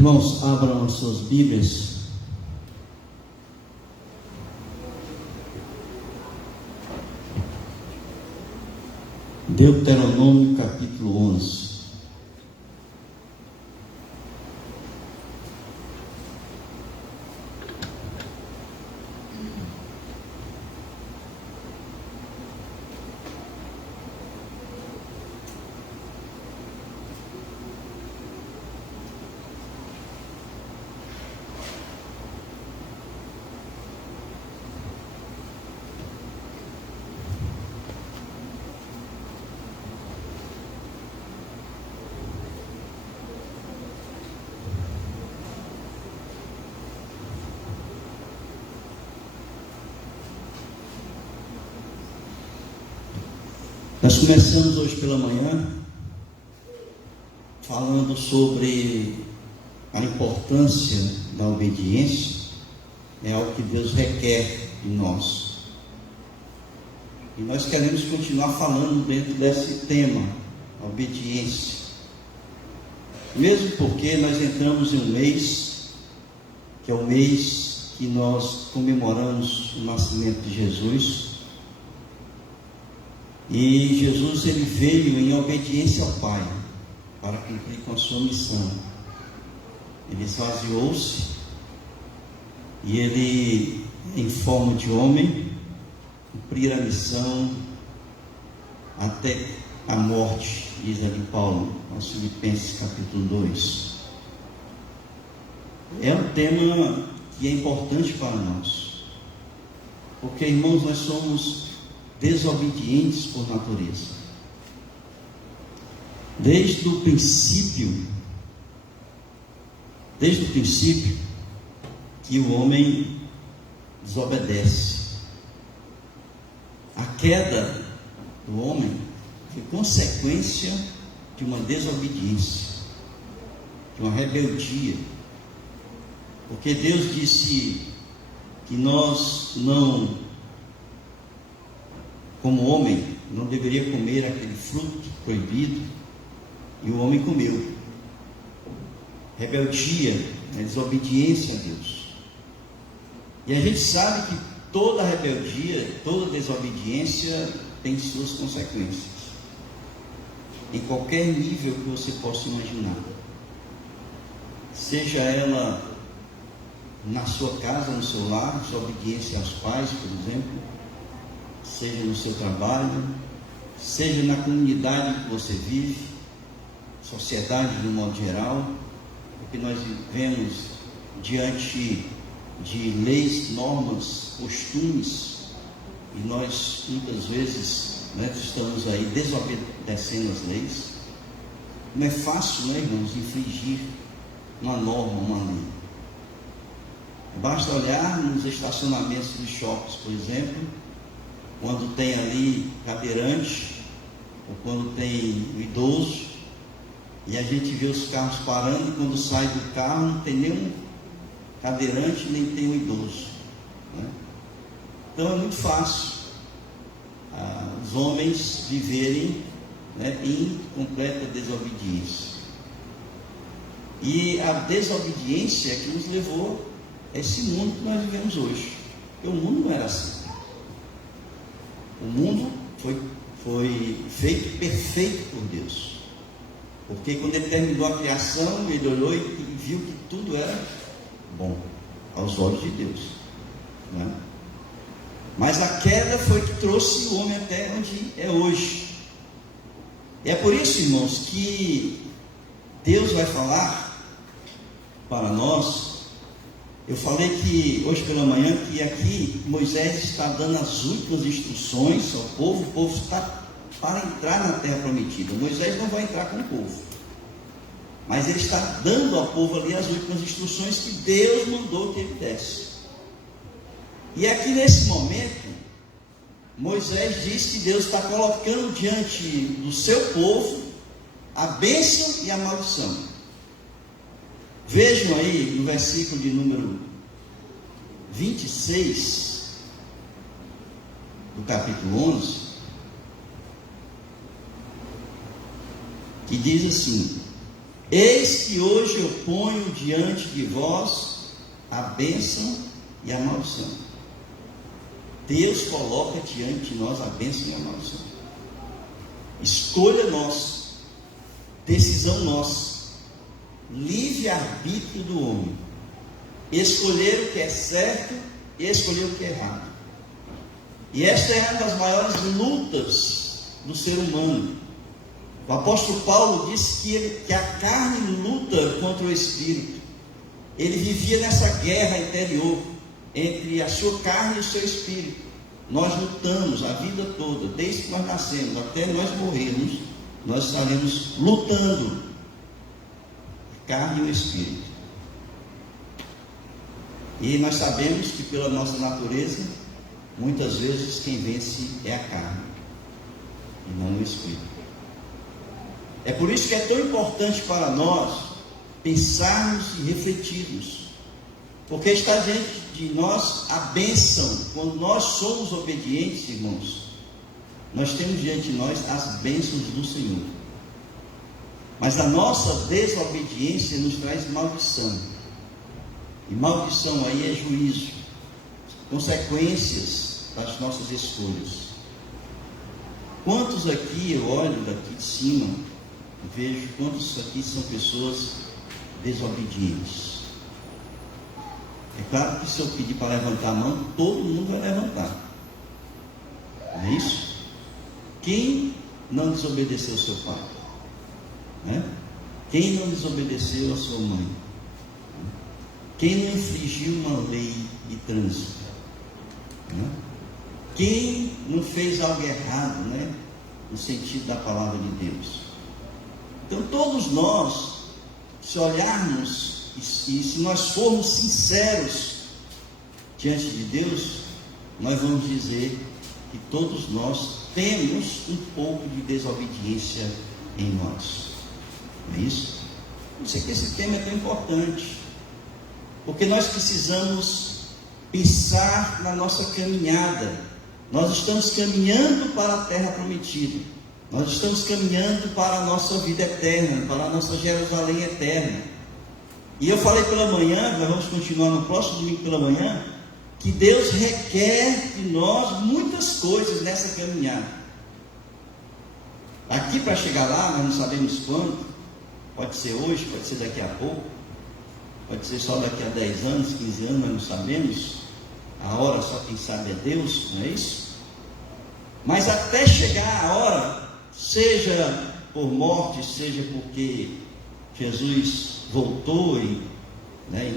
Irmãos, abram as suas Bíblias. Deuteronômio capítulo 11. Nós começamos hoje pela manhã falando sobre a importância da obediência, é algo que Deus requer de nós. E nós queremos continuar falando dentro desse tema, a obediência. Mesmo porque nós entramos em um mês, que é o mês que nós comemoramos o nascimento de Jesus. E Jesus, ele veio em obediência ao Pai, para cumprir com a sua missão. Ele esvaziou-se, e ele, em forma de homem, cumprir a missão até a morte, diz ali Paulo, aos Filipenses capítulo 2. É um tema que é importante para nós, porque, irmãos, nós somos desobedientes por natureza. Desde o princípio que o homem desobedece. A queda do homem foi consequência de uma desobediência, de uma rebeldia. Porque Deus disse que nós não, como homem, não deveria comer aquele fruto proibido, e o homem comeu. Rebeldia, desobediência a Deus. E a gente sabe que toda rebeldia, toda desobediência tem suas consequências, em qualquer nível que você possa imaginar. Seja ela na sua casa, no seu lar, sua obediência aos pais, por exemplo, seja no seu trabalho, seja na comunidade que você vive, sociedade de um modo geral, porque nós vivemos diante de leis, normas, costumes, e nós muitas vezes estamos aí desobedecendo as leis. Não é fácil, irmãos, infringir uma norma, uma lei. Basta olhar nos estacionamentos dos shoppings, por exemplo, quando tem ali cadeirante, ou quando tem o idoso, e a gente vê os carros parando, e quando sai do carro não tem nenhum cadeirante, nem tem um idoso, Então é muito fácil os homens viverem em completa desobediência. E a desobediência é que nos levou a esse mundo que nós vivemos hoje. Porque o mundo não era assim. O mundo foi feito perfeito por Deus. Porque quando ele terminou a criação, ele olhou e viu que tudo era bom aos olhos de Deus. Mas a queda foi que trouxe o homem até onde é hoje. E é por isso, irmãos, que Deus vai falar para nós. Eu falei que hoje pela manhã que aqui Moisés está dando as últimas instruções ao povo. O povo está para entrar na terra prometida. Moisés não vai entrar com o povo, mas ele está dando ao povo ali as últimas instruções que Deus mandou que ele desse. E aqui nesse momento, Moisés diz que Deus está colocando diante do seu povo a bênção e a maldição. Vejam aí no versículo de número 26 do capítulo 11, que diz assim: Eis que hoje eu ponho diante de vós a bênção e a maldição. Deus coloca diante de nós a bênção e a maldição. Escolha nossa, decisão nossa, livre-arbítrio do homem. Escolher o que é certo e escolher o que é errado. E esta é uma das maiores lutas do ser humano. O apóstolo Paulo disse que a carne luta contra o espírito. Ele vivia nessa guerra interior entre a sua carne e o seu espírito. Nós lutamos a vida toda, desde que nós nascemos até nós morrermos, nós estaremos lutando a carne e o espírito. E nós sabemos que pela nossa natureza, muitas vezes quem vence é a carne e não o espírito. É por isso que é tão importante para nós pensarmos e refletirmos, porque está diante de nós a bênção. Quando nós somos obedientes, irmãos, nós temos diante de nós as bênçãos do Senhor. Mas a nossa desobediência nos traz maldição, e maldição aí é juízo, consequências das nossas escolhas. Quantos aqui, eu olho daqui de cima, vejo quantos aqui são pessoas desobedientes. É claro que se eu pedir para levantar a mão, todo mundo vai levantar. Não é isso? Quem não desobedeceu ao seu pai? Né? Quem não desobedeceu à sua mãe? Quem não infringiu uma lei de trânsito? Né? Quem não fez algo errado, né? No sentido da palavra de Deus? Então todos nós, se olharmos e se nós formos sinceros diante de Deus, nós vamos dizer que todos nós temos um pouco de desobediência em nós. Não é isso? Eu sei que esse tema é tão importante, porque nós precisamos pensar na nossa caminhada. Nós estamos caminhando para a terra prometida. Nós estamos caminhando para a nossa vida eterna, para a nossa Jerusalém eterna. E eu falei pela manhã, nós vamos continuar no próximo domingo pela manhã, que Deus requer de nós muitas coisas nessa caminhada. Aqui para chegar lá, nós não sabemos quando, pode ser hoje, pode ser daqui a pouco, pode ser só daqui a 10 anos, 15 anos, nós não sabemos. A hora só quem sabe é Deus, não é isso? Mas até chegar a hora, seja por morte, seja porque Jesus voltou e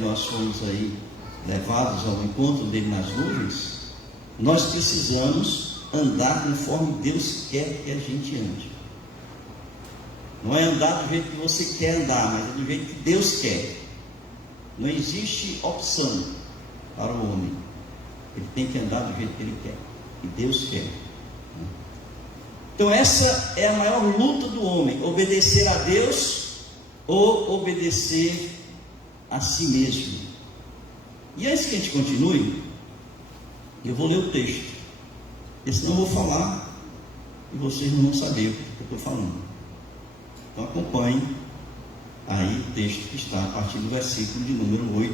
nós fomos aí levados ao encontro dele nas nuvens, nós precisamos andar conforme Deus quer que a gente ande. Não é andar do jeito que você quer andar, mas é do jeito que Deus quer. Não existe opção para o homem. Ele tem que andar do jeito que ele quer, que Deus quer. Então essa é a maior luta do homem: obedecer a Deus ou obedecer a si mesmo. E antes que a gente continue, eu vou ler o texto, porque senão eu vou falar e vocês não vão saber o que eu estou falando. Então acompanhe aí o texto que está a partir do versículo de número 8,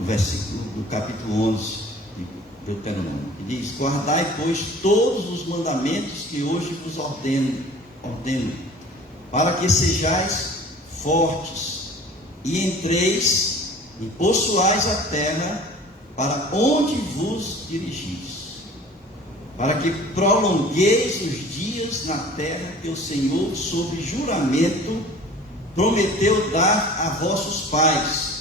o versículo do capítulo 11 de Deuteronômio, que diz: guardai, pois, todos os mandamentos que hoje vos ordeno, para que sejais fortes e entreis e possuais a terra para onde vos dirigis, para que prolongueis os dias na terra que o Senhor, sob juramento, prometeu dar a vossos pais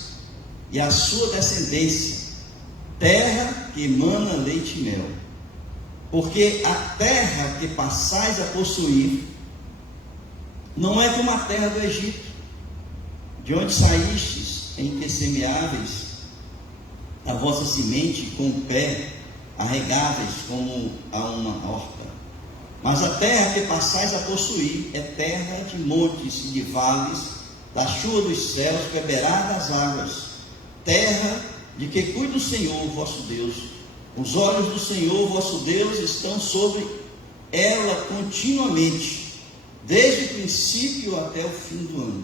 e à sua descendência, terra que emana leite e mel. Porque a terra que passais a possuir não é como a terra do Egito, de onde saístes, em que semeáveis a vossa semente com o pé, arregáveis como a uma horta. Mas a terra que passais a possuir é terra de montes e de vales, da chuva dos céus beberá das águas, terra de que cuida o Senhor vosso Deus. Os olhos do Senhor vosso Deus estão sobre ela continuamente, desde o princípio até o fim do ano.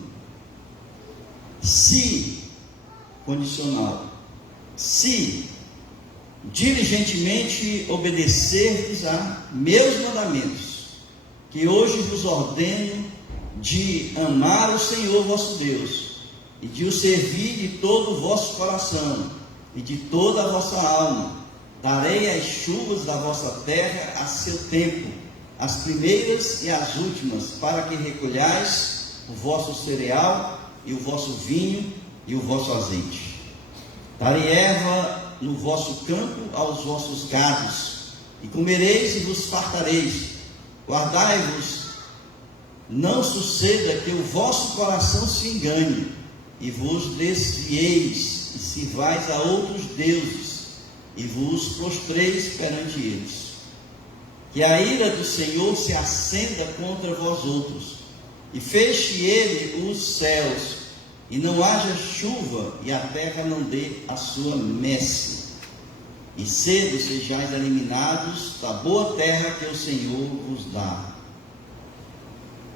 Se, condicional, se diligentemente obedecerdes a meus mandamentos, que hoje vos ordeno de amar o Senhor vosso Deus, e de o servir de todo o vosso coração, e de toda a vossa alma, darei as chuvas da vossa terra a seu tempo, as primeiras e as últimas, para que recolhais o vosso cereal, e o vosso vinho, e o vosso azeite. Darei erva no vosso campo aos vossos gados, e comereis e vos fartareis. Guardai-vos, não suceda que o vosso coração se engane, e vos desvieis, e sirvais a outros deuses, e vos prostreis perante eles. Que a ira do Senhor se acenda contra vós outros, e feche ele os céus, e não haja chuva, e a terra não dê a sua messe. E cedo sejais eliminados da boa terra que o Senhor vos dá.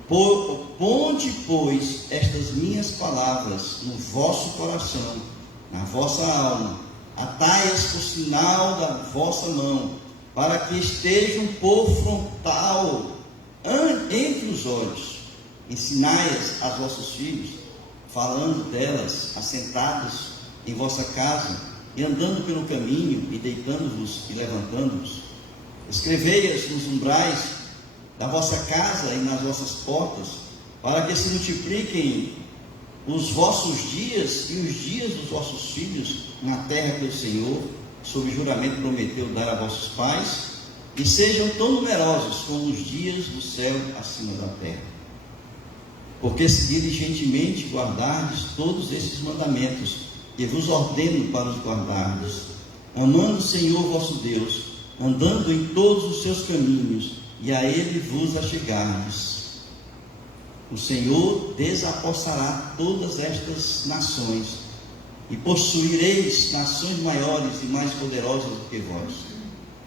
Ponde, pois, estas minhas palavras no vosso coração, na vossa alma, atai-as por sinal da vossa mão, para que estejam por frontal entre os olhos. Ensinai-as aos vossos filhos, falando delas, assentados em vossa casa, e andando pelo caminho, e deitando-vos e levantando-vos. Escrevei-as nos umbrais da vossa casa e nas vossas portas, para que se multipliquem os vossos dias e os dias dos vossos filhos na terra que o Senhor, sob juramento, prometeu dar a vossos pais, e sejam tão numerosos como os dias do céu acima da terra. Porque se diligentemente guardardes todos esses mandamentos, que vos ordeno para os guardardes, amando o Senhor vosso Deus, andando em todos os seus caminhos, e a Ele vos achegardes, o Senhor desapossará todas estas nações, e possuireis nações maiores e mais poderosas do que vós.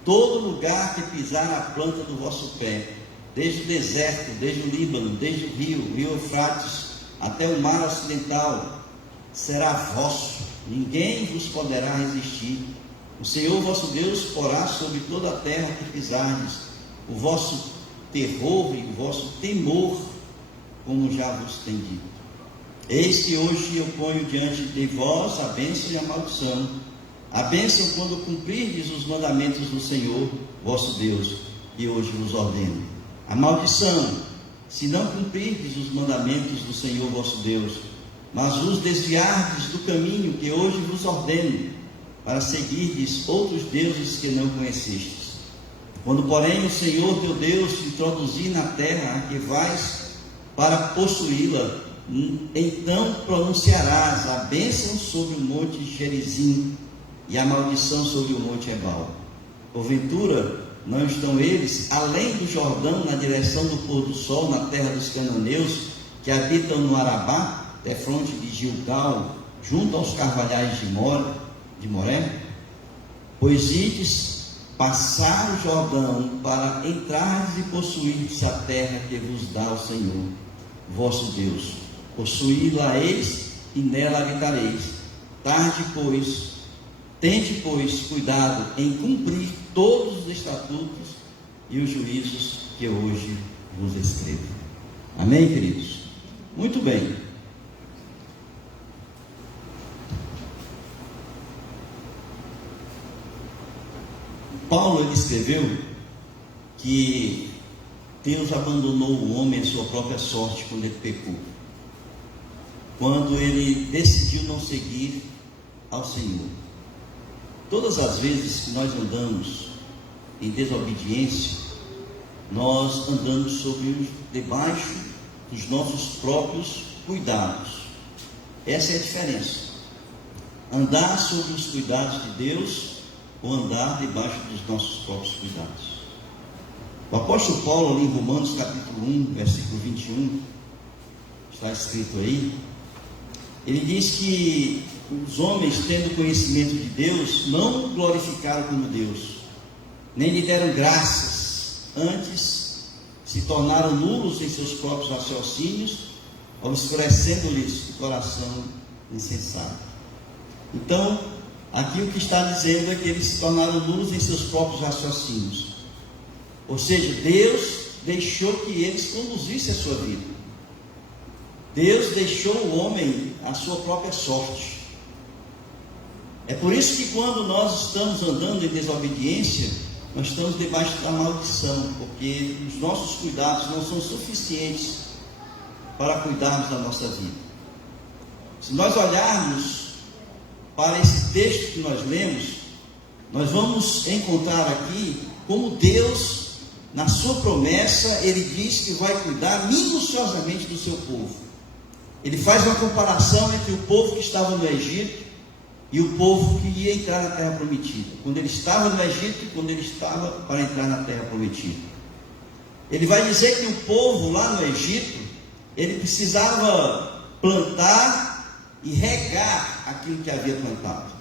Todo lugar que pisar a planta do vosso pé, desde o deserto, desde o Líbano, desde o rio Eufrates, até o mar ocidental, será vosso, ninguém vos poderá resistir. O Senhor vosso Deus porá sobre toda a terra que pisardes o vosso terror e o vosso temor, como já vos tem dito. Eis que hoje eu ponho diante de vós a bênção e a maldição. A bênção quando cumprirdes os mandamentos do Senhor vosso Deus, que hoje vos ordeno. A maldição, se não cumprirdes os mandamentos do Senhor vosso Deus, mas vos desviardes do caminho que hoje vos ordeno, para seguirdes outros deuses que não conhecestes. Quando, porém, o Senhor teu Deus te introduzir na terra a que vais para possuí-la, então pronunciarás a bênção sobre o monte Gerizim e a maldição sobre o monte Ebal. Porventura, não estão eles além do Jordão, na direção do pôr do sol, na terra dos cananeus, que habitam no Arabá, defronte de Gilgal, junto aos carvalhais de Moré? Pois ides passar o Jordão para entrardes e possuirdes a terra que vos dá o Senhor vosso Deus. Possuí-la-eis e nela habitareis. Tende, pois, cuidado em cumprir todos os estatutos e os juízos que hoje vos escrevo. Amém, queridos? Muito bem. Paulo, ele escreveu que Deus abandonou o homem à sua própria sorte quando ele pecou. Quando ele decidiu não seguir ao Senhor. Todas as vezes que nós andamos em desobediência, nós andamos debaixo dos nossos próprios cuidados. Essa é a diferença. Andar sob os cuidados de Deus ou andar debaixo dos nossos próprios cuidados. O apóstolo Paulo, ali em Romanos capítulo 1, versículo 21, está escrito aí, ele diz que os homens, tendo conhecimento de Deus, não o glorificaram como Deus, nem lhe deram graças, antes se se tornaram nulos em seus próprios raciocínios, obscurecendo-lhes o coração insensato. Então, aqui o que está dizendo é que eles se tornaram nulos em seus próprios raciocínios. Ou seja, Deus deixou que eles conduzissem a sua vida. Deus deixou o homem à sua própria sorte. É por isso que quando nós estamos andando em desobediência, nós estamos debaixo da maldição, porque os nossos cuidados não são suficientes para cuidarmos da nossa vida. Se nós olharmos para esse texto que nós lemos, nós vamos encontrar aqui como Deus, na sua promessa, Ele diz que vai cuidar minuciosamente do seu povo. Ele faz uma comparação entre o povo que estava no Egito e o povo que ia entrar na terra prometida. Quando ele estava no Egito e quando ele estava para entrar na terra prometida. Ele vai dizer que o povo lá no Egito, ele precisava plantar e regar aquilo que havia plantado.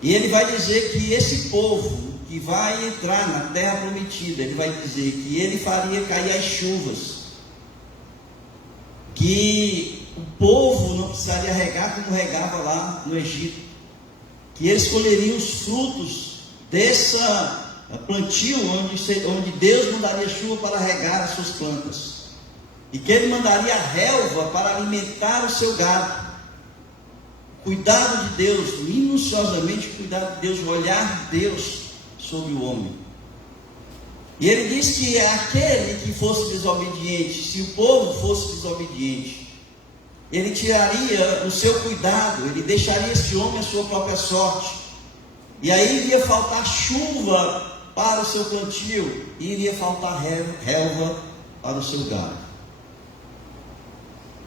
E ele vai dizer que esse povo que vai entrar na terra prometida, ele vai dizer que ele faria cair as chuvas, que o povo não precisaria regar como regava lá no Egito, que eles colheriam os frutos dessa plantio onde Deus mandaria chuva para regar as suas plantas, e que Ele mandaria a relva para alimentar o seu gado. Cuidado de Deus, minuciosamente cuidado de Deus, o olhar de Deus sobre o homem. E ele diz que aquele que fosse desobediente, se o povo fosse desobediente, ele tiraria o seu cuidado, ele deixaria esse homem à sua própria sorte, e aí iria faltar chuva para o seu plantio, e iria faltar relva para o seu gado.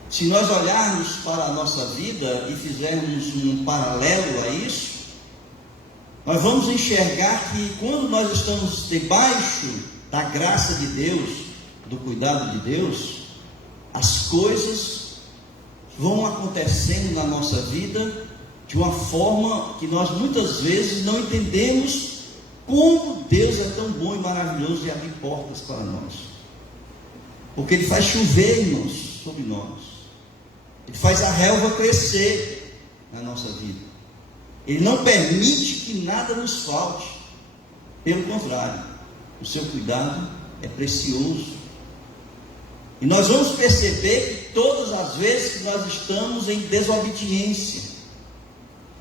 Se nós olharmos para a nossa vida e fizermos um paralelo a isso, nós vamos enxergar que quando nós estamos debaixo da graça de Deus, do cuidado de Deus, as coisas vão acontecendo na nossa vida de uma forma que nós muitas vezes não entendemos como Deus é tão bom e maravilhoso e abre portas para nós. Porque Ele faz chover, irmãos, sobre nós. Ele faz a relva crescer na nossa vida. Ele não permite que nada nos falte. Pelo contrário, o seu cuidado é precioso. E nós vamos perceber que todas as vezes que nós estamos em desobediência,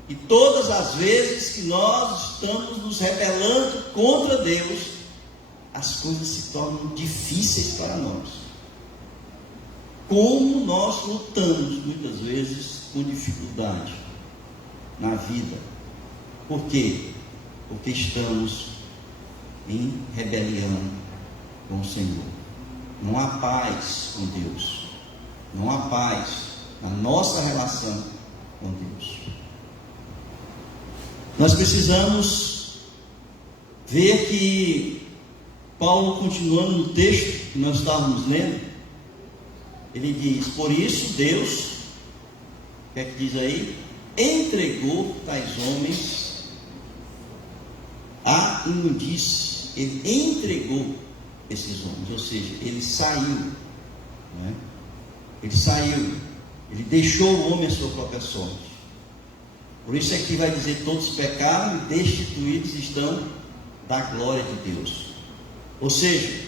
e todas as vezes que nós estamos nos rebelando contra Deus, as coisas se tornam difíceis para nós. Como nós lutamos muitas vezes com dificuldade na vida. Por quê? Porque estamos em rebelião com o Senhor. Não há paz com Deus. Não há paz na nossa relação com Deus. Nós precisamos ver que Paulo, continuando no texto que nós estávamos lendo, ele diz: por isso Deus, o que é que diz aí? Entregou tais homens à imundície. Ele entregou esses homens, ou seja, ele saiu, né? Ele saiu, ele deixou o homem à sua própria sorte. Por isso aqui vai dizer: todos pecaram e destituídos estão da glória de Deus. Ou seja,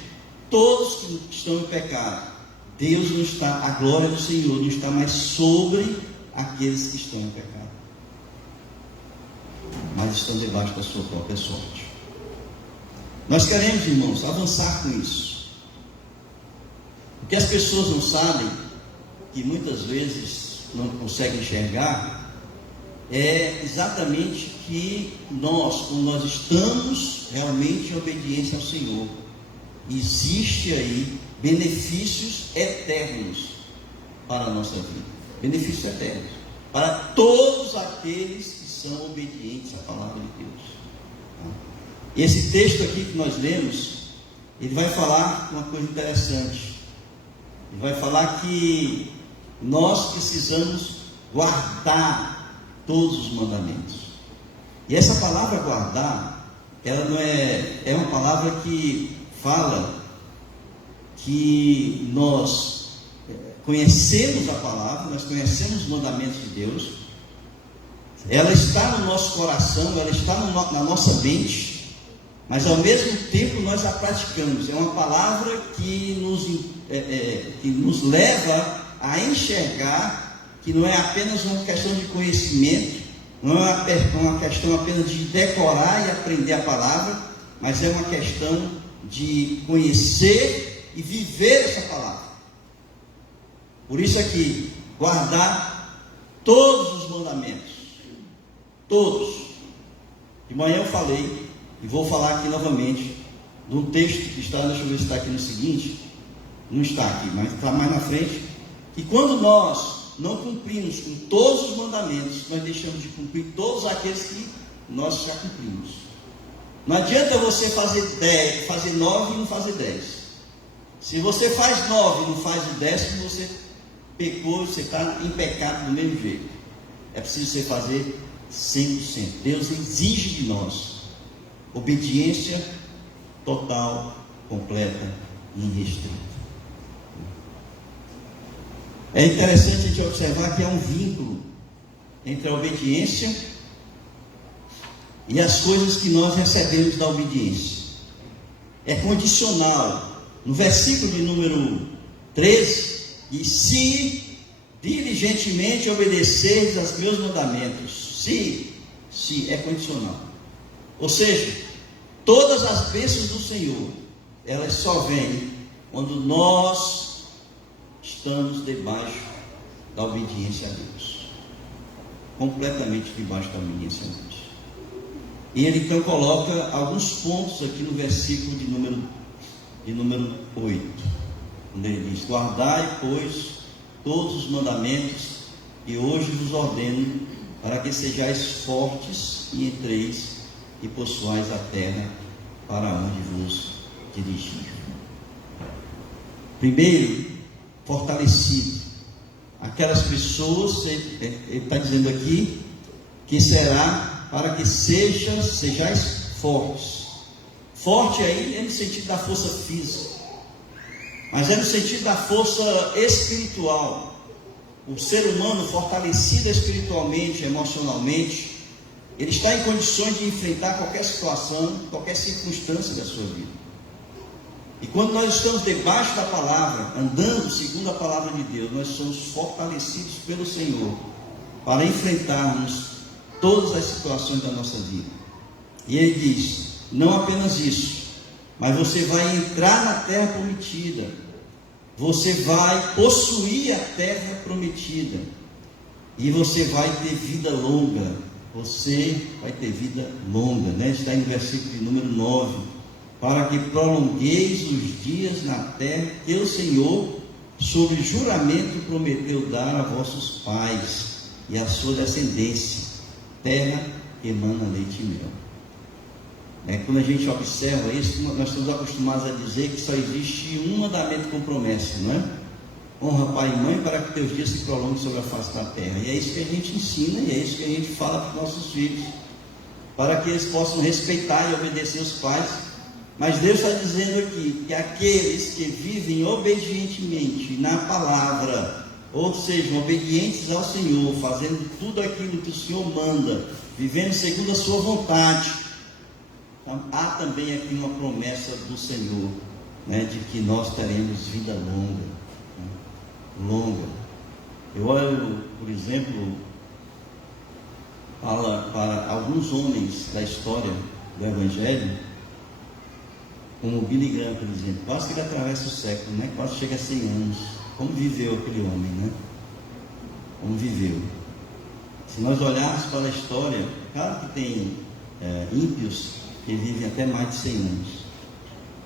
todos que estão em pecado, Deus não está, a glória do Senhor não está mais sobre aqueles que estão em pecado, mas estão debaixo da sua própria sorte. Nós queremos, irmãos, avançar com isso. O que as pessoas não sabem, que muitas vezes não conseguem enxergar, é exatamente que nós, quando nós estamos realmente em obediência ao Senhor, existe aí benefícios eternos para a nossa vida. Benefícios eternos para todos aqueles que são obedientes à palavra de Deus. Esse texto aqui que nós lemos, ele vai falar uma coisa interessante. Ele vai falar que nós precisamos guardar todos os mandamentos. E essa palavra guardar, ela não é uma palavra que fala que nós conhecemos a palavra, nós conhecemos os mandamentos de Deus, ela está no nosso coração, ela está na nossa mente, mas ao mesmo tempo nós a praticamos. É uma palavra que nos leva a enxergar que não é apenas uma questão de conhecimento, não é uma questão apenas de decorar e aprender a palavra, mas é uma questão de conhecer e viver essa palavra. Por isso aqui, guardar todos os mandamentos, todos. De manhã eu falei, e vou falar aqui novamente, de um texto que está, deixa eu ver se está aqui no seguinte, não está aqui, mas está mais na frente, que quando nós não cumprimos com todos os mandamentos, nós deixamos de cumprir todos aqueles que nós já cumprimos. Não adianta você fazer 9 e não fazer 10. Se você faz 9 e não faz o 10, você pecou, você está em pecado do mesmo jeito. É preciso você fazer 100%. Deus exige de nós obediência total, completa e irrestrita. É interessante a gente observar que há um vínculo entre a obediência e as coisas que nós recebemos da obediência. É condicional. No versículo de número 13, e se diligentemente obedecerdes aos meus mandamentos, se é condicional. Ou seja, todas as bênçãos do Senhor, elas só vêm quando nós estamos debaixo da obediência a Deus, completamente debaixo da obediência a Deus. E ele então coloca alguns pontos aqui no versículo de número 8, onde ele diz: guardai, pois, todos os mandamentos que hoje vos ordeno, para que sejais fortes e entreis e possuais a terra para onde vos dirigir. Primeiro, fortalecido. Aquelas pessoas, ele está dizendo aqui, que será para que sejais fortes. Forte aí é no sentido da força física, mas é no sentido da força espiritual. O ser humano fortalecido espiritualmente, emocionalmente, ele está em condições de enfrentar qualquer situação, qualquer circunstância da sua vida. E quando nós estamos debaixo da palavra, andando segundo a palavra de Deus, nós somos fortalecidos pelo Senhor para enfrentarmos todas as situações da nossa vida. E ele diz: não apenas isso, mas você vai entrar na terra prometida, você vai possuir a terra prometida, e você vai ter vida longa. Você vai ter vida longa, né? Está no versículo de número 9: para que prolongueis os dias na terra que o Senhor, sob juramento, prometeu dar a vossos pais e à sua descendência, terra que emana leite e mel. Quando a gente observa isso, nós estamos acostumados a dizer que só existe um mandamento com promessa, não é? Honra pai e mãe para que teus dias se prolonguem sobre a face da terra. E é isso que a gente ensina, e é isso que a gente fala para os nossos filhos, para que eles possam respeitar e obedecer os pais. Mas Deus está dizendo aqui que aqueles que vivem obedientemente na palavra, ou seja, obedientes ao Senhor, fazendo tudo aquilo que o Senhor manda, vivendo segundo a sua vontade, há também aqui uma promessa do Senhor, né, de que nós teremos vida longa. Eu olho, por exemplo, para alguns homens da história do Evangelho, como Billy Graham, por exemplo. Quase que ele atravessa o século, né? Quase chega a 100 anos. Como viveu aquele homem, né? Como viveu. Se nós olharmos para a história, claro que tem ímpios que vivem até mais de 100 anos,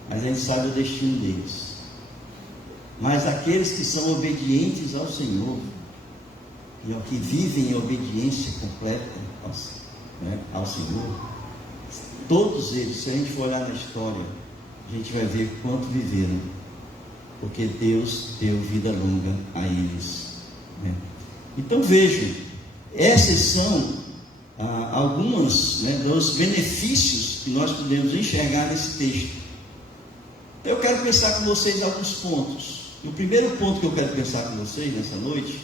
mas a gente sabe o destino deles. Mas aqueles que são obedientes ao Senhor, e ao que vivem em obediência completa ao Senhor, todos eles, se a gente for olhar na história, a gente vai ver quanto viveram, porque Deus deu vida longa a eles, né? Então vejam, essas são algumas, né, dos benefícios que nós podemos enxergar nesse texto. Eu quero pensar com vocês alguns pontos. E o primeiro ponto que eu quero pensar com vocês nessa noite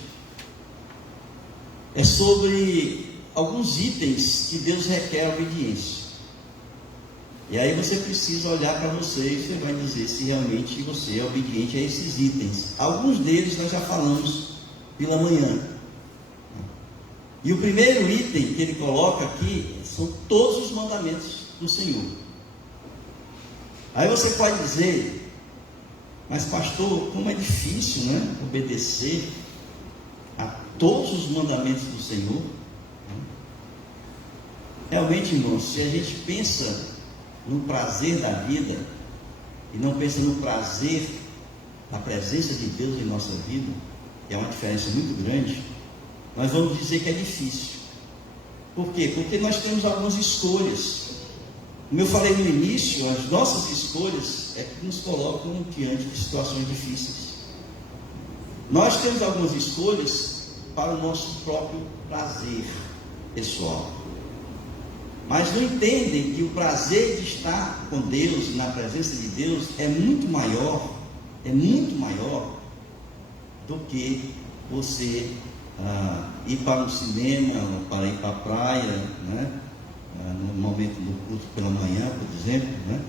é sobre alguns itens que Deus requer obediência. E aí você precisa olhar para você e você vai dizer se realmente você é obediente a esses itens. Alguns deles nós já falamos pela manhã. E o primeiro item que ele coloca aqui são todos os mandamentos do Senhor. Aí você pode dizer, mas pastor, como é difícil, né, obedecer a todos os mandamentos do Senhor. Realmente, irmãos, se a gente pensa no prazer da vida e não pensa no prazer da presença de Deus em nossa vida, que é uma diferença muito grande, nós vamos dizer que é difícil. Por quê? Porque nós temos algumas escolhas. Como eu falei no início, as nossas escolhas é que nos colocam diante de situações difíceis. Nós temos algumas escolhas para o nosso próprio prazer pessoal, mas não entendem que o prazer de estar com Deus, na presença de Deus, é muito maior do que você ir para o cinema, para ir para a praia, né? No momento do culto pela manhã, por exemplo, né?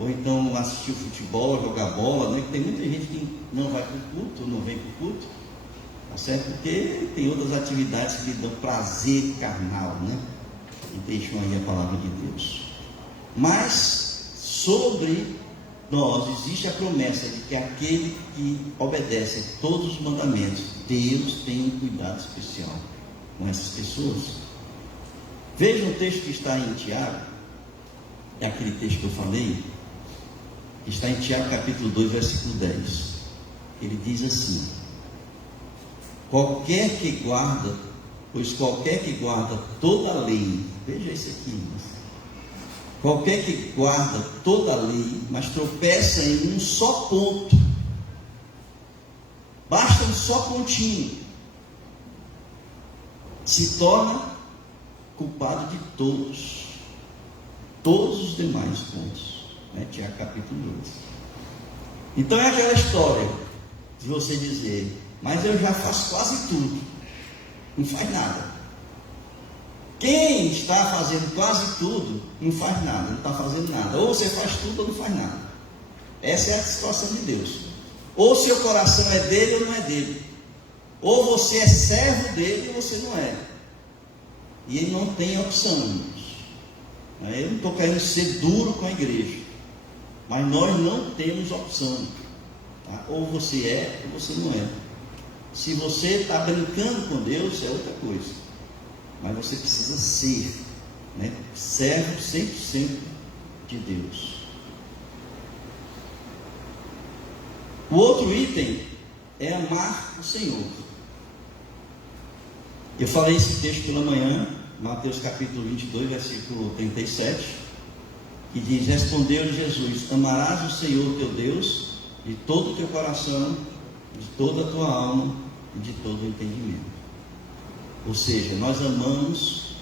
Ou então assistir futebol, jogar bola, né? Tem muita gente que não vai para o culto, não vem para o culto, tá certo? Porque tem outras atividades que dão prazer carnal, né? E deixam aí a palavra de Deus. Mas sobre nós existe a promessa de que aquele que obedece a todos os mandamentos, Deus tem um cuidado especial com essas pessoas. Veja o texto que está em Tiago, é aquele texto que eu falei, que está em Tiago capítulo 2, versículo 10. Ele diz assim: pois qualquer que guarda toda a lei, veja isso aqui, qualquer que guarda toda a lei, mas tropeça em um só ponto, basta um só pontinho, se torna culpado de todos os demais pontos, né? Tiago capítulo 2. Então é aquela história de você dizer, mas eu já faço quase tudo, não faz nada. Quem está fazendo quase tudo, não faz nada, não está fazendo nada. Ou você faz tudo ou não faz nada. Essa é a situação de Deus. Ou seu coração é dele ou não é dele. Ou você é servo dele ou você não é. E ele não tem opção, irmãos. Eu não estou querendo ser duro com a igreja, mas nós não temos opção, tá? Ou você é ou você não é. Se você está brincando com Deus, é outra coisa, mas você precisa ser, né, servo 100% de Deus. O outro item é amar o Senhor. Eu falei esse texto pela manhã, Mateus capítulo 22, versículo 37, que diz: respondeu Jesus, amarás o Senhor teu Deus de todo o teu coração, de toda a tua alma e de todo o entendimento. Ou seja, nós amamos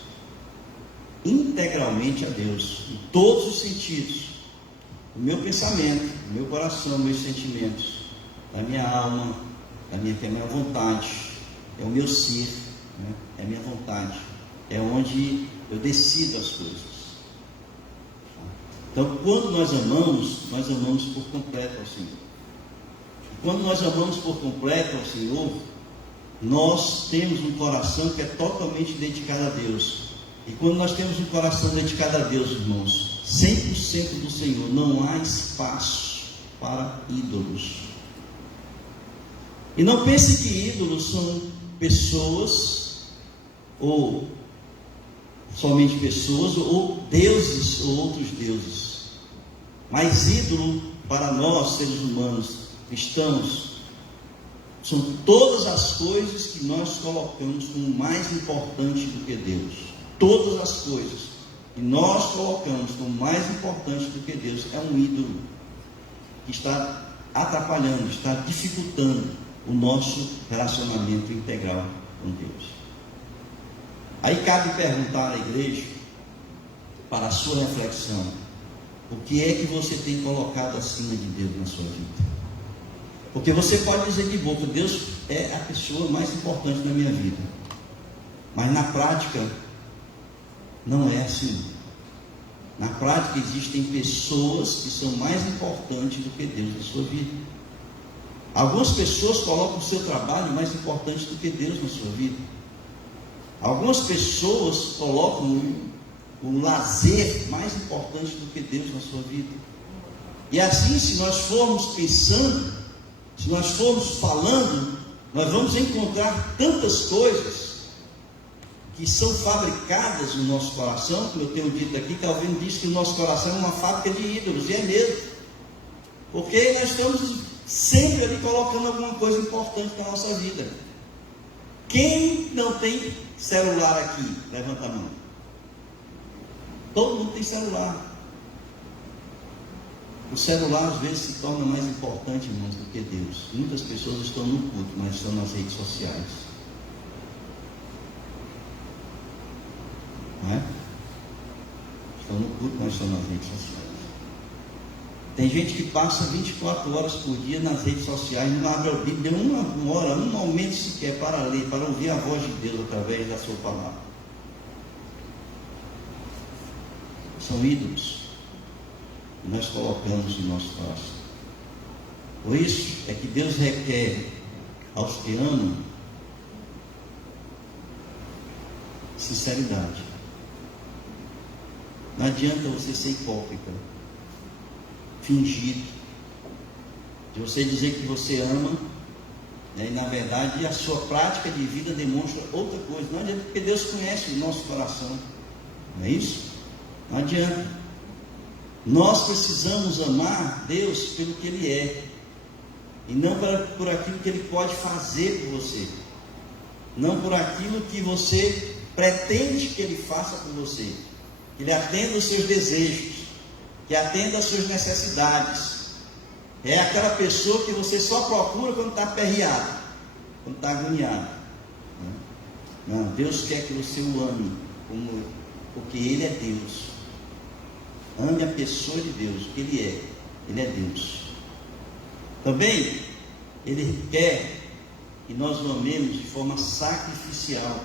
integralmente a Deus, em todos os sentidos, o meu pensamento, o meu coração, meus sentimentos, da minha alma, da minha vontade, é o meu ser, né? É a minha vontade, é onde eu decido as coisas. Então, quando nós amamos por completo ao Senhor. E quando nós amamos por completo ao Senhor, nós temos um coração que é totalmente dedicado a Deus. E quando nós temos um coração dedicado a Deus, irmãos, 100% do Senhor, não há espaço para ídolos. E não pense que ídolos são pessoas, ou somente pessoas, ou deuses, ou outros deuses. Mas ídolo, para nós, seres humanos, cristãos, são todas as coisas que nós colocamos como mais importante do que Deus. Todas as coisas que nós colocamos como mais importante do que Deus é um ídolo que está atrapalhando, está dificultando o nosso relacionamento integral com Deus. Aí cabe perguntar à igreja, para a sua reflexão, O que é que você tem colocado acima de Deus na sua vida? Porque você pode dizer de boca, Deus é a pessoa mais importante da minha vida. Mas na prática, não é assim. Na prática existem pessoas que são mais importantes do que Deus na sua vida. Algumas pessoas colocam o seu trabalho mais importante do que Deus na sua vida. Algumas pessoas colocam o lazer mais importante do que Deus na sua vida. E assim, se nós formos pensando, se nós formos falando, nós vamos encontrar tantas coisas que são fabricadas no nosso coração, como eu tenho dito aqui. Calvino disse que o nosso coração é uma fábrica de ídolos, e é mesmo, porque nós estamos sempre ali colocando alguma coisa importante na nossa vida. Quem não tem celular aqui? Levanta a mão. Todo mundo tem celular. O celular às vezes se torna mais importante, irmãos, do que Deus. Muitas pessoas estão no culto, mas estão nas redes sociais. Não é? Estão no culto, mas estão nas redes sociais. Tem gente que passa 24 horas por dia nas redes sociais, não abre a Bíblia uma hora, um momento sequer para ler, para ouvir a voz de Deus através da sua palavra. São ídolos que nós colocamos no nosso coração. Por isso é que Deus requer aos que amam sinceridade. Não adianta você ser hipócrita, fingir, de você dizer que você ama, né, e na verdade a sua prática de vida demonstra outra coisa. Não adianta, porque Deus conhece o nosso coração, não é isso? Não adianta. Nós precisamos amar Deus pelo que Ele é, e não por aquilo que Ele pode fazer por você, não por aquilo que você pretende que Ele faça por você, que Ele atenda os seus desejos, que atenda às suas necessidades. É aquela pessoa que você só procura quando está aperreado, quando está agoniado. Não, Deus quer que você o ame, porque Ele é Deus. Ame a pessoa de Deus, o que Ele é. Ele é Deus. Também, Ele quer que nós o amemos de forma sacrificial.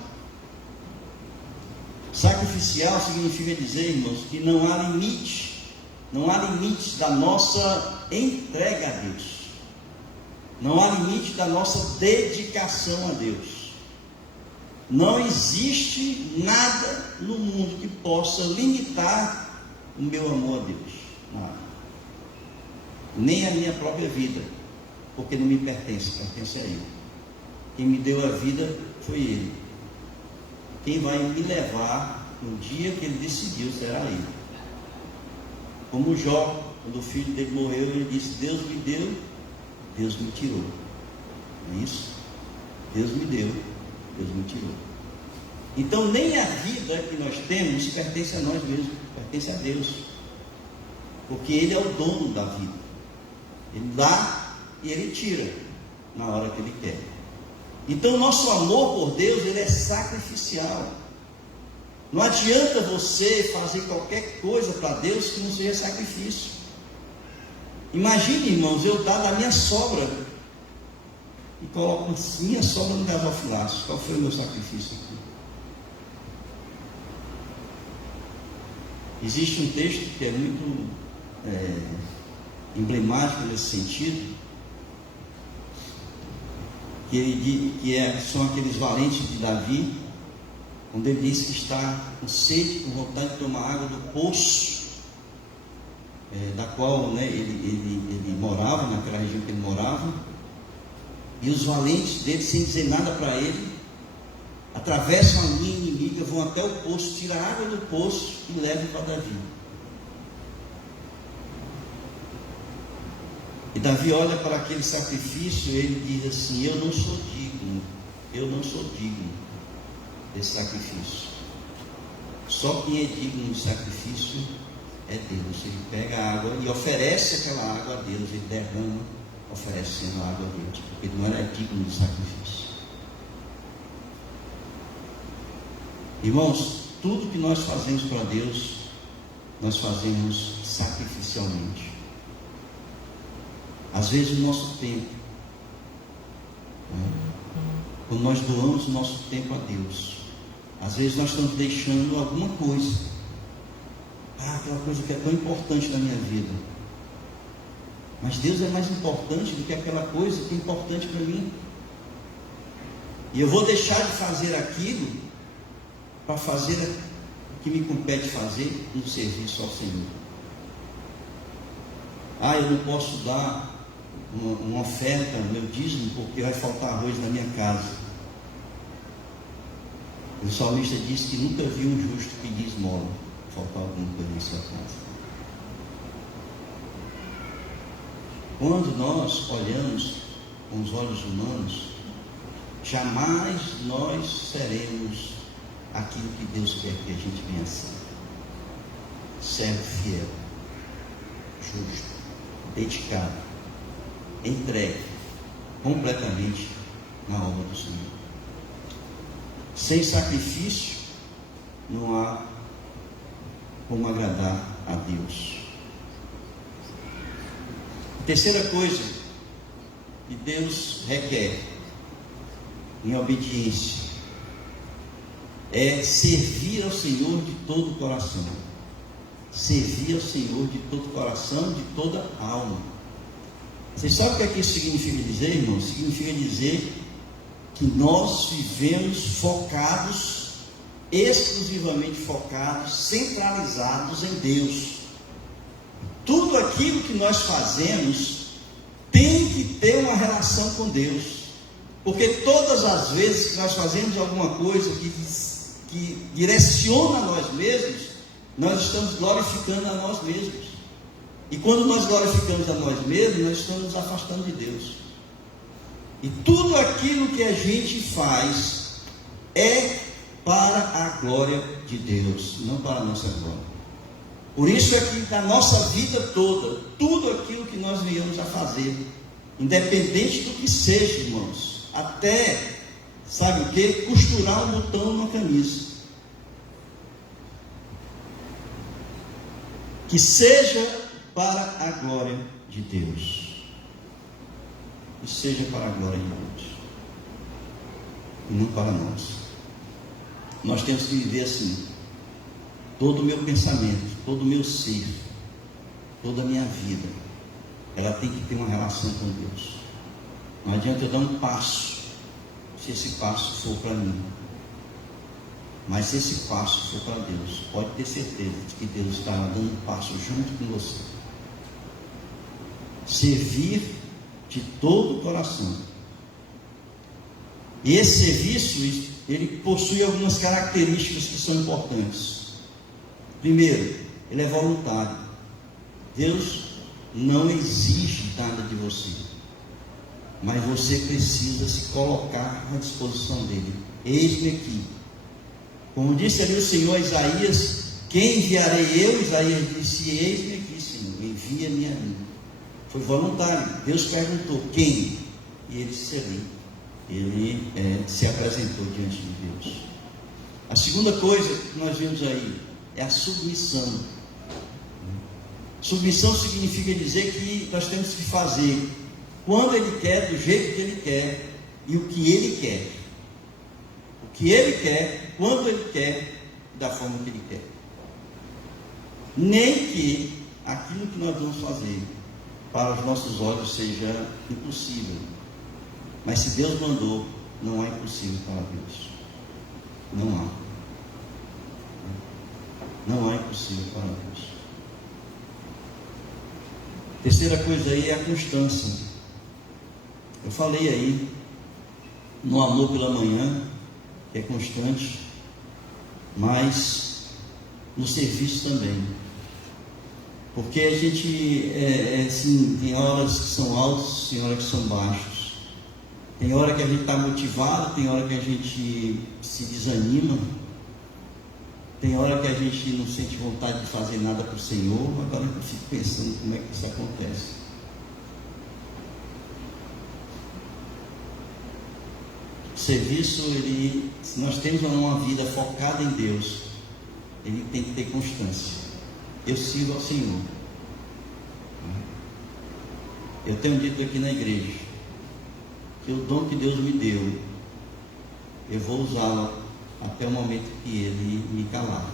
Sacrificial significa dizer, irmãos, que não há limite, não há limites da nossa entrega a Deus, não há limite da nossa dedicação a Deus. Não existe nada no mundo que possa limitar o meu amor a Deus, nada. Nem a minha própria vida, porque não me pertence, pertence a Ele. Quem me deu a vida foi Ele. Quem vai me levar no dia que Ele decidiu será Ele. Como Jó, quando o filho dele morreu, ele disse: Deus me deu, Deus me tirou. Não é isso? Deus me deu, Deus me tirou. Então nem a vida que nós temos pertence a nós mesmos, pertence a Deus, porque Ele é o dono da vida. Ele dá e Ele tira na hora que Ele quer. Então nosso amor por Deus, ele é sacrificial. Não adianta você fazer qualquer coisa para Deus que não seja sacrifício. Imagine, irmãos, eu dar da minha sobra e coloco minha sobra no gasofilaço. Qual foi o meu sacrifício aqui? Existe um texto que é muito emblemático nesse sentido, que ele diz, são aqueles valentes de Davi, quando ele diz que está com sede, com vontade de tomar água do poço, da qual, né, ele morava, naquela região que ele morava, e os valentes dele, sem dizer nada para ele, atravessam a linha inimiga, vão até o poço, tiram a água do poço e levam para Davi. E Davi olha para aquele sacrifício e ele diz assim: eu não sou digno desse sacrifício. Só quem é digno do sacrifício é Deus. Ele pega a água e oferece aquela água a Deus, ele derrama, oferecendo a água a Deus, porque ele não era digno do sacrifício. Irmãos, tudo que nós fazemos para Deus nós fazemos sacrificialmente. Às vezes o nosso tempo, quando nós doamos o nosso tempo a Deus, às vezes nós estamos deixando alguma coisa, aquela coisa que é tão importante na minha vida, mas Deus é mais importante do que aquela coisa que é importante para mim, e eu vou deixar de fazer aquilo para fazer o que me compete fazer no serviço ao Senhor. Eu não posso dar uma oferta, meu dízimo, porque vai faltar arroz na minha casa. O salmista disse que nunca viu um justo pedir esmola, faltar alguma coisa na sua casa. Quando nós olhamos com os olhos humanos, jamais nós seremos aquilo que Deus quer que a gente venha ser. Servo fiel, justo, dedicado, entregue completamente na obra do Senhor. Sem sacrifício não há como agradar a Deus. Terceira coisa que Deus requer em obediência é servir ao Senhor de todo o coração. Servir ao Senhor de todo o coração, de toda a alma. Vocês sabem o que é que isso significa dizer, irmãos? Significa dizer que nós vivemos focados, exclusivamente focados, centralizados em Deus. Tudo aquilo que nós fazemos tem que ter uma relação com Deus, porque todas as vezes que nós fazemos alguma coisa que direciona a nós mesmos, nós estamos glorificando a nós mesmos, e quando nós glorificamos a nós mesmos, nós estamos nos afastando de Deus. E tudo aquilo que a gente faz é para a glória de Deus, não para a nossa glória. Por isso é que na nossa vida toda, tudo aquilo que nós venhamos a fazer, independente do que seja, irmãos, até, sabe o que? Costurar um botão numa camisa, que seja para a glória de Deus, que seja para a glória de Deus, e não para nós. Nós temos que viver assim. Todo o meu pensamento, todo o meu ser, toda a minha vida, ela tem que ter uma relação com Deus. Não adianta eu dar um passo, se esse passo for para mim. Mas se esse passo for para Deus, pode ter certeza de que Deus está dando um passo junto com você. Servir de todo o coração. E esse serviço, ele possui algumas características que são importantes. Primeiro, ele é voluntário. Deus não exige nada de você, mas você precisa se colocar à disposição dele. Eis-me aqui. Como disse ali o Senhor a Isaías, quem enviarei eu? Isaías disse, eis-me aqui, Senhor, envia-me a mim. Foi voluntário. Deus perguntou, quem? E ele disse ali. Ele se apresentou diante de Deus. A segunda coisa que nós vemos aí é a submissão. Submissão significa dizer que nós temos que fazer quando Ele quer, do jeito que Ele quer e o que Ele quer. O que Ele quer, quando Ele quer, da forma que Ele quer. Nem que aquilo que nós vamos fazer para os nossos olhos seja impossível. Mas se Deus mandou, não é impossível para Deus. Não há. Não é impossível para Deus. Terceira coisa aí é a constância. Eu falei aí no amor pela manhã, que é constante, mas no serviço também. Porque a gente, assim, tem horas que são altos, tem horas que são baixos. Tem hora que a gente está motivado, tem hora que a gente se desanima. Tem hora que a gente não sente vontade de fazer nada para o Senhor. Agora eu fico pensando como é que isso acontece. O serviço, se nós temos uma vida focada em Deus, ele tem que ter constância. eu sirvo ao Senhor. Eu tenho dito aqui na igreja que o dom que Deus me deu, eu vou usá-lo até o momento que Ele me calar,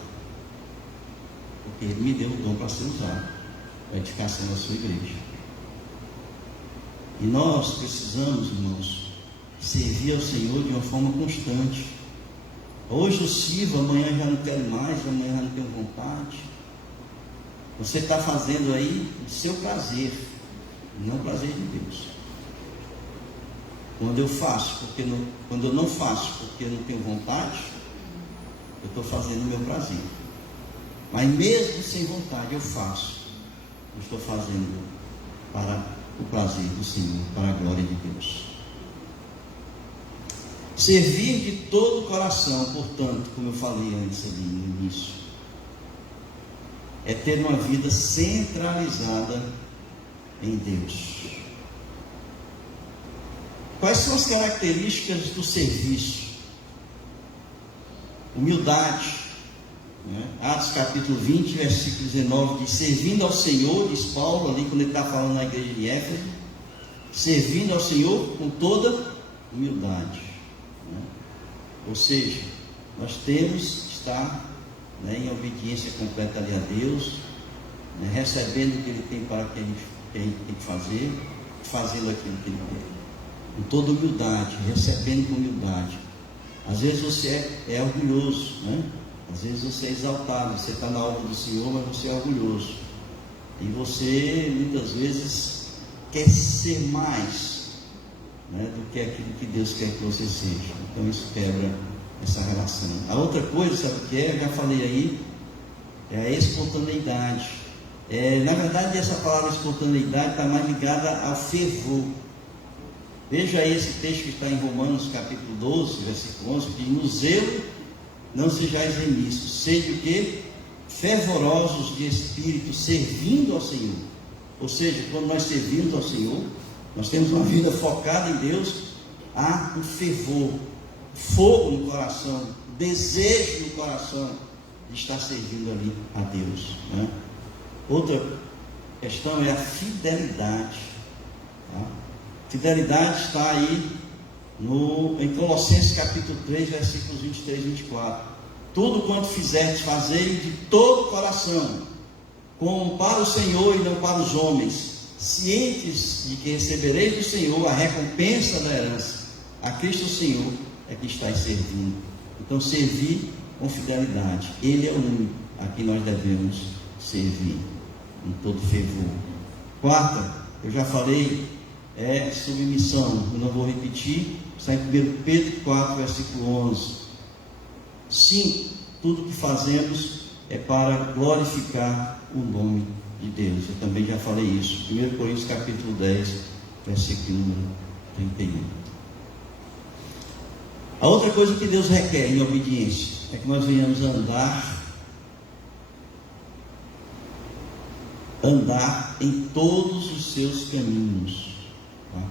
porque Ele me deu o dom para ser usado, para a edificação da sua igreja. E nós precisamos, irmãos, servir ao Senhor de uma forma constante. Hoje eu sirvo, amanhã já não quero mais, amanhã já não tenho vontade. Você está fazendo aí o seu prazer, não o prazer de Deus. Quando eu não faço porque eu não tenho vontade, eu estou fazendo o meu prazer. Mas mesmo sem vontade eu faço. Eu estou fazendo para o prazer do Senhor, para a glória de Deus. Servir de todo o coração, portanto, como eu falei antes ali no início, é ter uma vida centralizada em Deus. Quais são as características do serviço? Humildade, né? Atos capítulo 20, versículo 19, diz: servindo ao Senhor, diz Paulo ali quando ele está falando na igreja de Éfeso, servindo ao Senhor com toda humildade, né? Ou seja, nós temos que estar, né, em obediência completa ali a Deus, né, recebendo o que Ele tem para que a gente tem que fazer, fazendo aquilo que Ele quer, com toda humildade, recebendo com humildade. Às vezes você é orgulhoso, né? Às vezes você é exaltado, você está na obra do Senhor, mas você é orgulhoso, e você muitas vezes quer ser mais, né, do que aquilo que Deus quer que você seja. Então isso quebra essa relação. A outra coisa, sabe o que é? Eu já falei aí, é a espontaneidade. Na verdade, essa palavra espontaneidade está mais ligada ao fervor. Veja aí esse texto que está em Romanos capítulo 12, versículo 11, que no zelo não sejais remisso, sede o quê? Fervorosos de espírito, servindo ao Senhor. Ou seja, quando nós servimos ao Senhor, nós temos uma vida focada em Deus, há um fervor, fogo no coração, desejo no coração de estar servindo ali a Deus, né? Outra questão é a fidelidade, tá? Fidelidade está aí em Colossenses capítulo 3, versículos 23 e 24. Tudo quanto fizerdes, fazei de todo o coração, como para o Senhor e não para os homens, cientes de que recebereis do Senhor a recompensa da herança. A Cristo Senhor é que estáis servindo. Então, servir com fidelidade. Ele é o único a quem nós devemos servir, em todo fervor. Quarta, eu já falei, é submissão. Eu não vou repetir. Está em 1 Pedro 4, versículo 11. Sim, tudo que fazemos é para glorificar o nome de Deus. Eu também já falei isso. 1 Coríntios capítulo 10, versículo 31. A outra coisa que Deus requer em obediência é que nós venhamos andar em todos os seus caminhos, tá?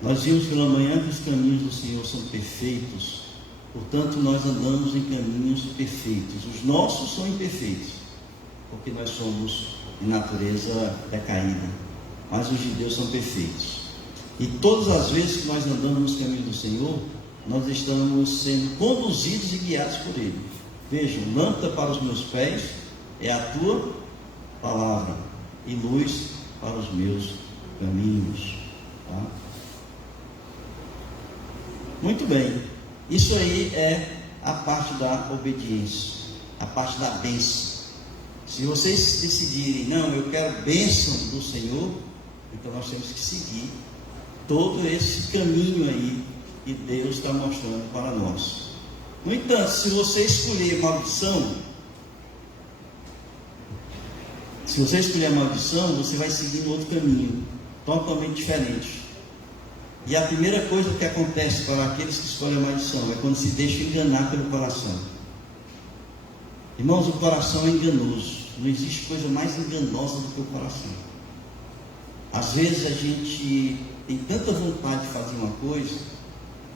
Nós vimos pela manhã que os caminhos do Senhor são perfeitos, portanto nós andamos em caminhos perfeitos. Os nossos são imperfeitos, porque nós somos de natureza decaída, mas os de Deus são perfeitos. E todas as vezes que nós andamos nos caminhos do Senhor, nós estamos sendo conduzidos e guiados por Ele. Vejam, lâmpada para os meus pés é a tua palavra e luz para os meus caminhos, tá? Muito bem, isso aí é a parte da obediência, a parte da bênção. Se vocês decidirem, não, eu quero bênção do Senhor, então nós temos que seguir todo esse caminho aí que Deus está mostrando para nós. No entanto, se você escolher maldição, a maldição, você vai seguir um outro caminho, totalmente diferente. E a primeira coisa que acontece para aqueles que escolhem a maldição é quando se deixa enganar pelo coração. Irmãos, o coração é enganoso. Não existe coisa mais enganosa do que o coração. Às vezes a gente tem tanta vontade de fazer uma coisa,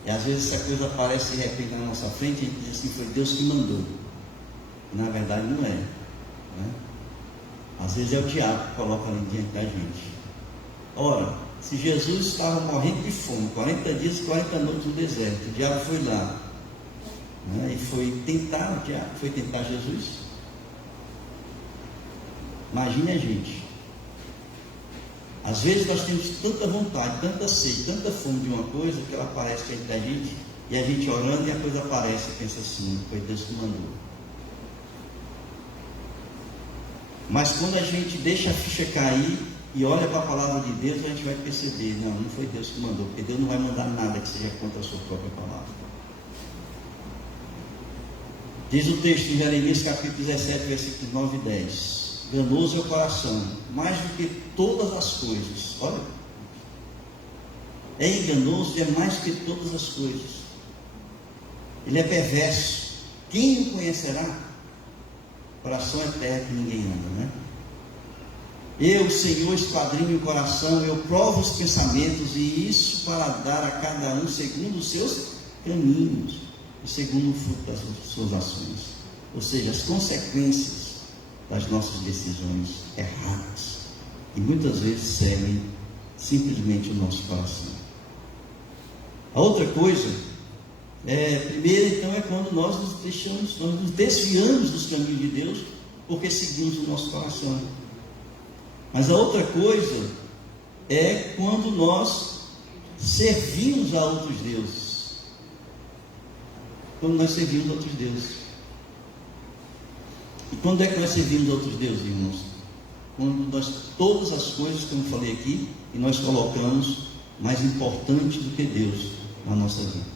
e às vezes essa coisa aparece de repente na nossa frente, e a gente diz assim, foi Deus que mandou. Na verdade não é, né? Às vezes é o diabo que coloca ali diante da gente. Ora, se Jesus estava morrendo de fome, 40 dias e 40 noites no deserto, o diabo foi lá, né, e foi tentar o diabo, foi tentar Jesus. Imagine a gente. Às vezes nós temos tanta vontade, tanta sede, tanta fome de uma coisa, que ela aparece diante da gente, e a gente orando e a coisa aparece e pensa assim, foi Deus que mandou. Mas quando a gente deixa a ficha cair e olha para a palavra de Deus, a gente vai perceber, não foi Deus que mandou, porque Deus não vai mandar nada que seja contra a sua própria palavra. Diz o texto em Jeremias capítulo 17, versículos 9 e 10. Enganoso é o coração, mais do que todas as coisas. Olha, é enganoso e é mais do que todas as coisas. Ele é perverso. Quem o conhecerá? Coração é terra que ninguém anda, né? Eu, Senhor, esquadrinho o coração, eu provo os pensamentos, e isso para dar a cada um segundo os seus caminhos e segundo o fruto das suas ações. Ou seja, as consequências das nossas decisões erradas, e muitas vezes seguem simplesmente o nosso coração. A outra coisa, primeiro então, é quando nós nos desviamos dos caminhos de Deus, porque seguimos o nosso coração. Mas a outra coisa é quando nós servimos a outros deuses. Quando nós servimos a outros deuses. E quando é que nós servimos a outros deuses, irmãos? Quando nós, todas as coisas, como eu falei aqui, e nós colocamos mais importante do que Deus na nossa vida.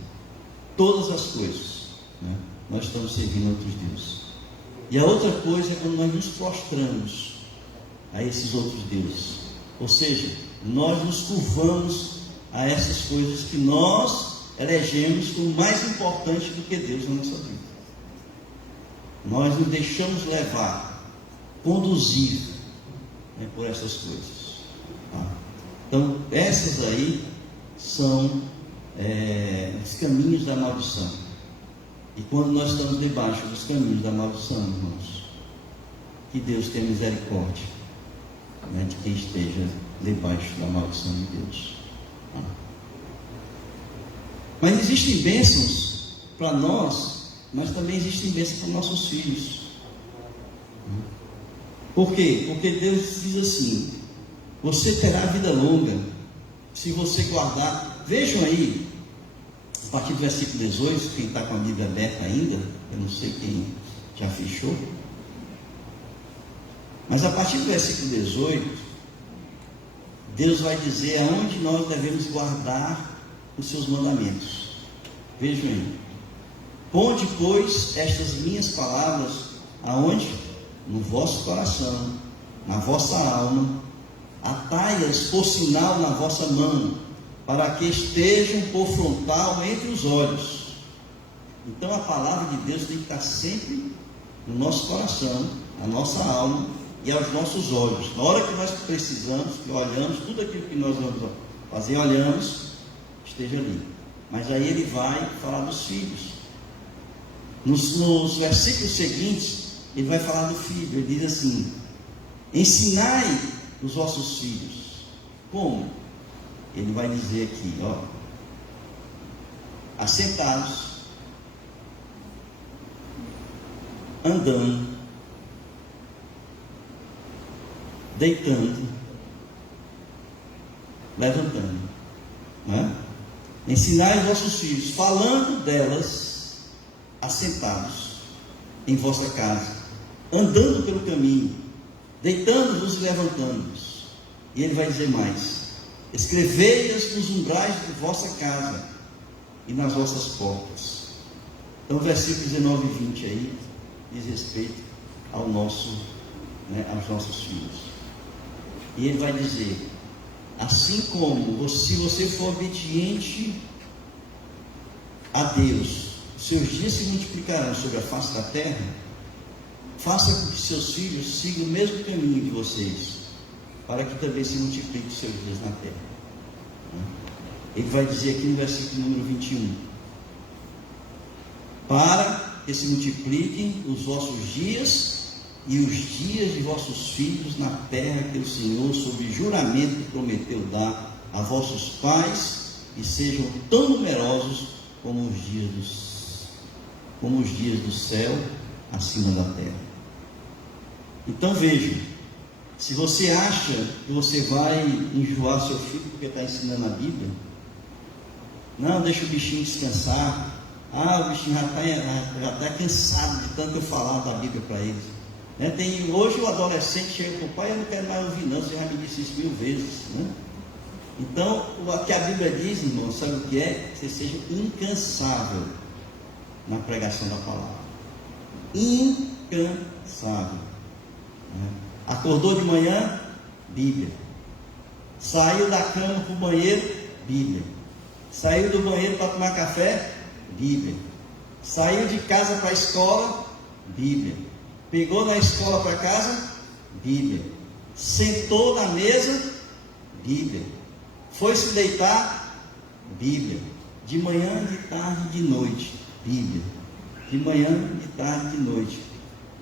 Todas as coisas, né? Nós estamos servindo a outros deuses. E a outra coisa é quando nós nos prostramos a esses outros deuses. Ou seja, nós nos curvamos a essas coisas que nós elegemos como mais importante do que Deus na nossa vida. Nós nos deixamos levar, conduzir, né, por essas coisas. Tá? Então, essas aí são os caminhos da maldição. E quando nós estamos debaixo dos caminhos da maldição, irmãos, que Deus tenha misericórdia, né, de quem esteja debaixo da maldição de Deus. Tá? Mas existem bênçãos para nós, mas também existem bênçãos para nossos filhos. Por quê? Porque Deus diz assim: você terá vida longa se você guardar. Vejam aí, a partir do versículo 18, quem está com a Bíblia aberta ainda, eu não sei quem já fechou, mas a partir do versículo 18, Deus vai dizer aonde nós devemos guardar os seus mandamentos. Vejam aí: ponde, pois, estas minhas palavras aonde? No vosso coração, na vossa alma, atai-as por sinal na vossa mão, para que estejam por frontal entre os olhos. Então a palavra de Deus tem que estar sempre no nosso coração, na nossa alma e aos nossos olhos. Na hora que nós precisamos, que olhamos, tudo aquilo que nós vamos fazer, olhamos, esteja ali. Mas aí ele vai falar dos filhos. Nos versículos seguintes, ele vai falar do filho. Ele diz assim: ensinai os vossos filhos. Como? Ele vai dizer aqui, ó: assentados, andando, deitando, levantando, né? Ensinai os vossos filhos, falando delas, assentados em vossa casa, andando pelo caminho, deitando-vos e levantando-vos. E ele vai dizer mais: escrevei-as nos umbrais de vossa casa e nas vossas portas. Então, versículos 19 e 20 aí diz respeito ao nosso, aos nossos filhos. E ele vai dizer: assim como se você for obediente a Deus, seus dias se multiplicarão sobre a face da terra. Faça com que seus filhos sigam o mesmo caminho de vocês, para que também se multipliquem os seus dias na terra. Ele vai dizer aqui no versículo número 21: para que se multipliquem os vossos dias e os dias de vossos filhos na terra que o Senhor, sob juramento, prometeu dar a vossos pais, e sejam tão numerosos como os dias do céu acima da terra. Então vejam, se você acha que você vai enjoar seu filho porque está ensinando a Bíblia, não, deixa o bichinho descansar. O bichinho já está cansado de tanto eu falar da Bíblia para eles. Hoje o adolescente chega para o pai: eu não quero mais ouvir não, você já me disse isso 1000 vezes. Então, o que a Bíblia diz, irmão, sabe o que é? Que você seja incansável na pregação da palavra. Incansável. Acordou de manhã, Bíblia. Saiu da cama para o banheiro, Bíblia. Saiu do banheiro para tomar café, Bíblia. Saiu de casa para a escola, Bíblia. Pegou na escola para casa, Bíblia. Sentou na mesa, Bíblia. Foi se deitar, Bíblia. De manhã, de tarde, de noite, Bíblia. De manhã, de tarde, de noite,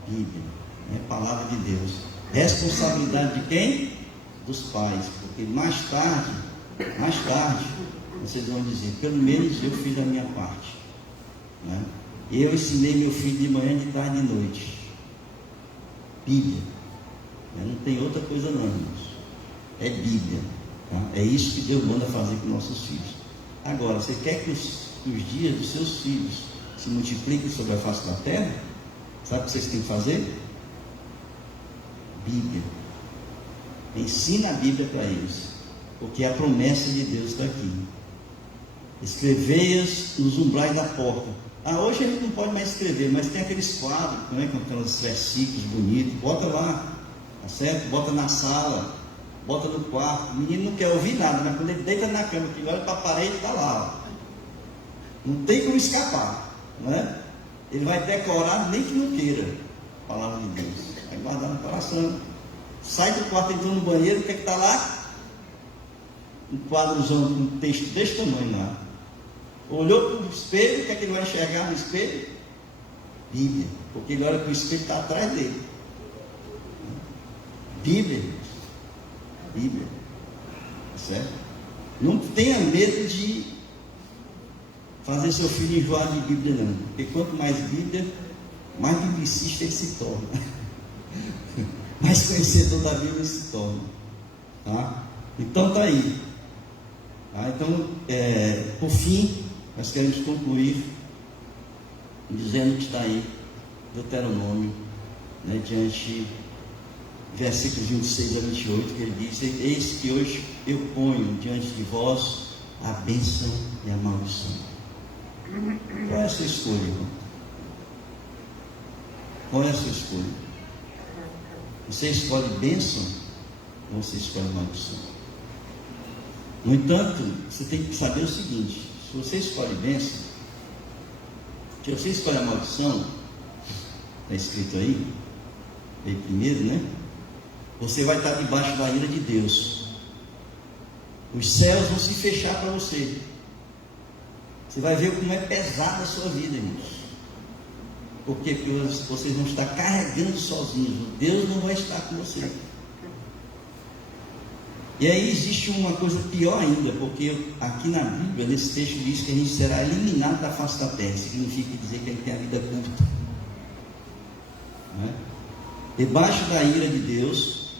Bíblia. É a palavra de Deus. Responsabilidade de quem? Dos pais. Porque mais tarde, vocês vão dizer: pelo menos eu fiz a minha parte. Eu ensinei meu filho de manhã, de tarde e de noite. Bíblia. Não tem outra coisa não, irmãos. É Bíblia. É isso que Deus manda fazer com nossos filhos. Agora, você quer que os dias dos seus filhos se multipliquem sobre a face da terra? Sabe o que vocês têm que fazer? Bíblia. Ensina a Bíblia para eles, porque a promessa de Deus está aqui. Escrevei-as nos umbrais da porta. Hoje a gente não pode mais escrever, mas tem aqueles quadros, com aqueles versículos bonitos. Bota lá, tá certo? Bota na sala, bota no quarto. O menino não quer ouvir nada, mas quando ele deita na cama, que olha para a parede, está lá. Não tem como escapar, Ele vai decorar, nem que não queira, a palavra de Deus. Vai guardar no coração. Sai do quarto, entrou no banheiro, o que está lá? Um quadrozão com um texto desse tamanho lá. Olhou para o espelho, o que é que ele vai enxergar no espelho? Bíblia. Porque ele olha para o espelho, está atrás dele. Bíblia. Bíblia. Certo? Não tenha medo de fazer seu filho enjoar de Bíblia, não. Porque quanto mais Bíblia, mais biblicista ele se torna. Mais conhecedor da Bíblia ele se torna. Então está aí. Então, por fim, nós queremos concluir dizendo que está aí, Deuteronômio, diante versículos 26 a 28, que ele diz: eis que hoje eu ponho diante de vós a bênção e a maldição. Qual é a sua escolha, irmão? Qual é a sua escolha? Você escolhe bênção ou você escolhe maldição? No entanto, você tem que saber o seguinte: se você escolhe bênção, se você escolhe a maldição, está escrito aí primeiro, você vai estar debaixo da ira de Deus. Os céus vão se fechar para você. Você vai ver como é pesada a sua vida, irmãos. Porque vocês vão estar carregando sozinhos. Deus não vai estar com você. E aí existe uma coisa pior ainda, porque aqui na Bíblia, nesse texto diz que a gente será eliminado da face da terra. Significa dizer que a gente tem a vida curta. Debaixo da ira de Deus,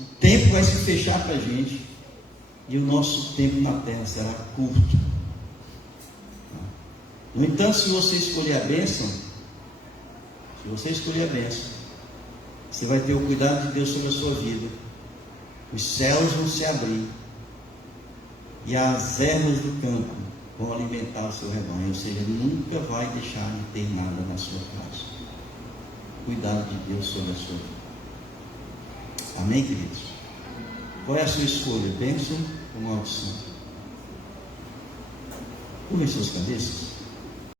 o tempo vai se fechar para a gente, e o nosso tempo na terra será curto. No entanto, se você escolher a bênção, você vai ter o cuidado de Deus sobre a sua vida. Os céus vão se abrir e as ervas do campo vão alimentar o seu rebanho. Ou seja, nunca vai deixar de ter nada na sua casa. Cuidado de Deus sobre a sua vida. Amém, queridos? Qual é a sua escolha? Bênção ou maldição? Curvem suas cabeças.